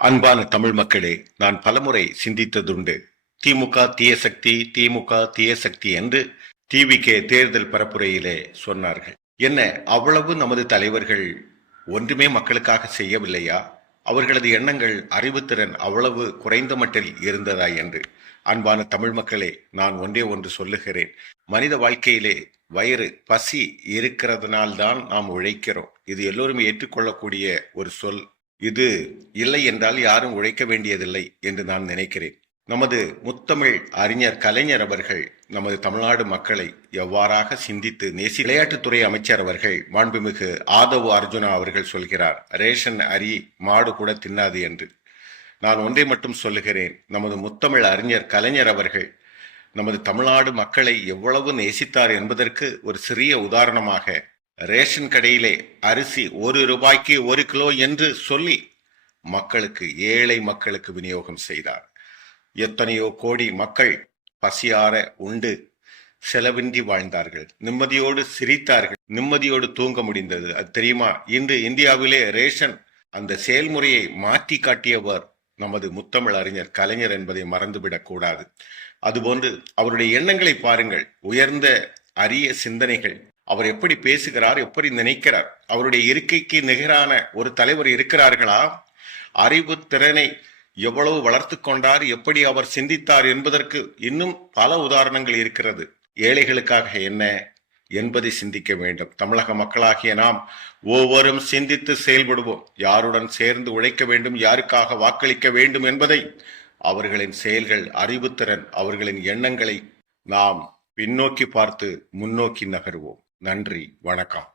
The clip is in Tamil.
அன்பான தமிழ் மக்களே, நான் பலமுறை சிந்தித்ததுண்டு. திமுக தீய சக்தி, திமுக தீய சக்தி என்று டிவிகே தேர்தல் பரப்புரையிலே சொன்னார்கள். என்ன அவ்வளவு நமது தலைவர்கள் ஒன்றுமே மக்களுக்காக செய்யவில்லையா? அவர்களது எண்ணங்கள், அறிவுத்திறன் அவ்வளவு குறைந்த மட்டில் இருந்ததா என்று. அன்பான தமிழ் மக்களே, நான் ஒன்றே ஒன்று சொல்லுகிறேன். மனித வாழ்க்கையிலே வயிறு பசி இருக்கிறதுனால்தான் நாம் உழைக்கிறோம். இது எல்லோரும் ஏற்றுக்கொள்ளக்கூடிய ஒரு சொல். இது இல்லை என்றால் யாரும் உழைக்க வேண்டியதில்லை என்று நான் நினைக்கிறேன். நமது முத்தமிழ் அறிஞர் கலைஞர் அவர்கள் நமது தமிழ்நாடு மக்களை எவ்வாறாக சிந்தித்து நேசி விளையாட்டுத்துறை அமைச்சர் அவர்கள் மாண்புமிகு ஆதவ் அர்ஜுனா அவர்கள் சொல்கிறார், ரேஷன் அரி மாடு கூட தின்னாது என்று. நான் ஒன்றை மட்டும் சொல்லுகிறேன். நமது முத்தமிழ் அறிஞர் கலைஞர் அவர்கள் நமது தமிழ்நாடு மக்களை எவ்வளவு நேசித்தார் என்பதற்கு ஒரு சிறிய உதாரணமாக, ரேஷன் கடையிலே அரிசி 1 ரூபாய்க்கு 1 கிலோ என்று சொல்லி மக்களுக்கு, ஏழை மக்களுக்கு விநியோகம் செய்தார். எத்தனையோ கோடி மக்கள் பசியார உண்டு செலவின்றி வாழ்ந்தார்கள், நிம்மதியோடு சிரித்தார்கள், நிம்மதியோடு தூங்க முடிந்தது. அது தெரியுமா? இன்று இந்தியாவிலே ரேஷன் அந்த செயல்முறையை மாற்றி காட்டியவர் நமது முத்தமிழ் அறிஞர் கலைஞர் என்பதை மறந்துவிடக் கூடாது. அதுபோன்று அவருடைய எண்ணங்களை பாருங்கள், உயர்ந்த அரிய சிந்தனைகள். அவர் எப்படி பேசுகிறார், எப்படி நினைக்கிறார்? அவருடைய இருக்கைக்கு நிகரான ஒரு தலைவர் இருக்கிறார்களா? அறிவு திறனை எவ்வளவு வளர்த்து கொண்டார், எப்படி அவர் சிந்தித்தார் என்பதற்கு இன்னும் பல உதாரணங்கள் இருக்கிறது. ஏழைகளுக்காக என்ன என்பதை சிந்திக்க வேண்டும். தமிழக மக்களாகிய நாம் ஒவ்வொரும் சிந்தித்து செயல்படுவோம். யாருடன் சேர்ந்து உழைக்க வேண்டும், யாருக்காக வாக்களிக்க வேண்டும் என்பதை, அவர்களின் செயல்கள், அறிவுத்திறன், அவர்களின் எண்ணங்களை நாம் பின்னோக்கி பார்த்து முன்னோக்கி நகருவோம். நன்றி, வணக்கம்.